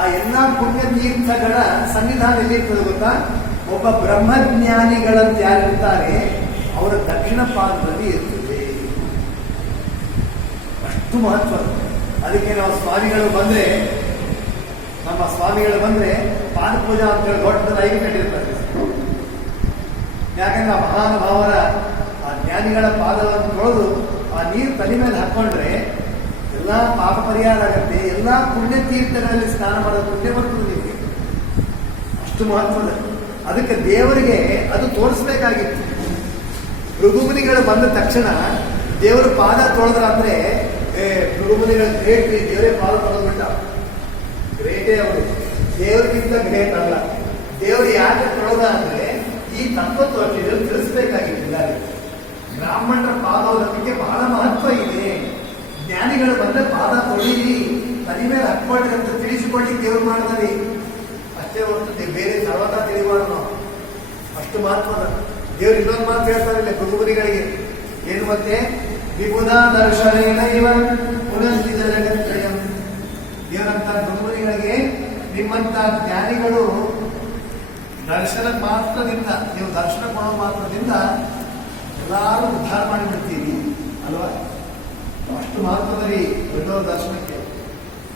ಆ ಎಲ್ಲಾ ಪುಣ್ಯ ತೀರ್ಥಗಳ ಸನ್ನಿಧಾನ ಎಲ್ಲಿರ್ತದೆ ಗೊತ್ತಾ? ಒಬ್ಬ ಬ್ರಹ್ಮಜ್ಞಾನಿಗಳಂತ ಯಾರಿರ್ತಾರೆ ಅವರ ದಕ್ಷಿಣ ಪಾದದಲ್ಲಿ ಇರ್ತದೆ. ಅಷ್ಟು ಮಹತ್ವ. ಅದಕ್ಕೆ ನಾವು ನಮ್ಮ ಸ್ವಾಮಿಗಳು ಬಂದ್ರೆ ಪಾದ ಪೂಜಾ ಅಂತ ಹೇಳಿ ದೊಡ್ಡ ಲೈವ್ ಕಟ್ಟಿರ್ತಾರೆ. ಯಾಕಂದ್ರೆ ಆ ಮಹಾನುಭಾವರ ಆ ಜ್ಞಾನಿಗಳ ಪಾದವನ್ನು ತೊಳೆದು ಆ ನೀರು ತಲೆ ಮೇಲೆ ಹಾಕೊಂಡ್ರೆ ಎಲ್ಲಾ ಪಾಪ ಪರಿಹಾರ ಆಗತ್ತೆ. ಎಲ್ಲಾ ಪುಣ್ಯ ತೀರ್ಥಗಳಲ್ಲಿ ಸ್ನಾನ ಮಾಡೋದು ಪುಣ್ಯ ಬರ್ತದೆ ನಿಮಗೆ. ಅಷ್ಟು ಮಹತ್ವದ. ಅದಕ್ಕೆ ದೇವರಿಗೆ ಅದು ತೋರಿಸ್ಬೇಕಾಗಿತ್ತು. ಭೃಗುಮುನಿಗಳು ಬಂದ ತಕ್ಷಣ ದೇವರ ಪಾದ ತೊಳೆದ್ರ ಅಂದ್ರೆ ಭೃಗುಮುನಿಗಳ ಗ್ರೇಟ್, ದೇವರೇ ಪಾದ ತೊಳೆದ್ಬಿಟ್ಟ. ಗ್ರೇಟೇ ಅವರು, ದೇವರಿಗಿಂತ ಗ್ರೇಟ್ ಅಲ್ಲ. ದೇವರು ಯಾಕೆ ತೊಳೆದ ಅಂದ್ರೆ ಈ ತತ್ವ ತಿಳಿಸ್ಬೇಕಾಗಿತ್ತಿಲ್ಲ. ಬ್ರಾಹ್ಮಣರ ಪಾದೋದಕ್ಕೆ ಬಹಳ ಮಹತ್ವ ಇದೆ. ಜ್ಞಾನಿಗಳು ಬಂದ್ರೆ ಪಾದ ತೊಳಿರಿ, ತಲೆ ಮೇಲೆ ಹಾಕೊಳ್ಳಿ ಅಂತ ತಿಳಿಸಿಕೊಳ್ಳಿ ದೇವ್ರು ಮಾಡಿದಾರೆ. ಅಷ್ಟೇ ಹೊರತು ಬೇರೆ ಸರ್ವತಾ ತಿಳಿಬಾರ್ದು ನಾವು. ಅಷ್ಟು ಮಹತ್ವದ. ದೇವ್ರು ಇನ್ನೊಂದು ಮಾತು ಹೇಳ್ತಾರಿಲ್ಲ ಭೃಗುಮುನಿಗಳಿಗೆ, ಏನು ಮತ್ತೆ ವಿಭುಧ ದರ್ಶನೇನೈವ ಪುನಂತಿ ಜಗತ್ರಯಂ. ದೇವರಂತ ಭೃಗುಮುನಿಗಳಿಗೆ ನಿಮ್ಮಂತ ಜ್ಞಾನಿಗಳು ದರ್ಶನ ಮಾತ್ರದಿಂದ, ನೀವು ದರ್ಶನ ಕೊಡೋ ಮಾತ್ರದಿಂದ ಎಲ್ಲಾರು ಉದ್ಧಾರ ಮಾಡಿಬಿಡ್ತೀವಿ ಅಲ್ವಾ? ಅಷ್ಟು ಮಹತ್ವದಲ್ಲಿ ದೊಡ್ಡವರ ದರ್ಶನಕ್ಕೆ